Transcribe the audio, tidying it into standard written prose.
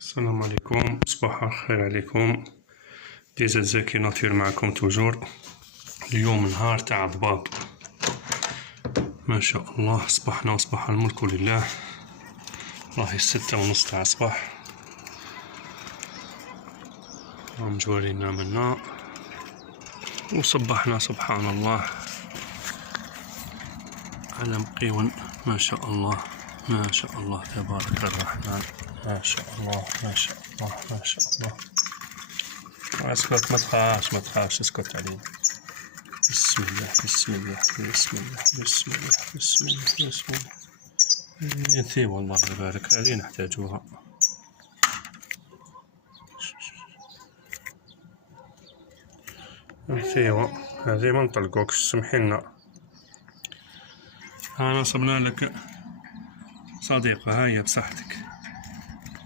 السلام عليكم، صباح الخير عليكم. ديزل زكي ناتور معكم توجور. اليوم نهار تاع ضباب ما شاء الله. صبحنا وصباح الملك لله. راهي 6:30 تاع الصباح. راهم جوالينا منا وصبحنا سبحان الله على مقيون. ما شاء الله ما شاء الله تبارك الرحمن. ما شاء الله ما شاء الله ما شاء الله. اسكت، ما تخافش اسكت علي. بسم الله بسم الله بسم الله بسم الله بسم الله بسم الله. ينثي والله يبارك، هذه نحتاجوها. ينثيوا هذه ما نطلقوكش، سمحيلنا. ها نصبنا لك صديقة، هاهي بصحتك.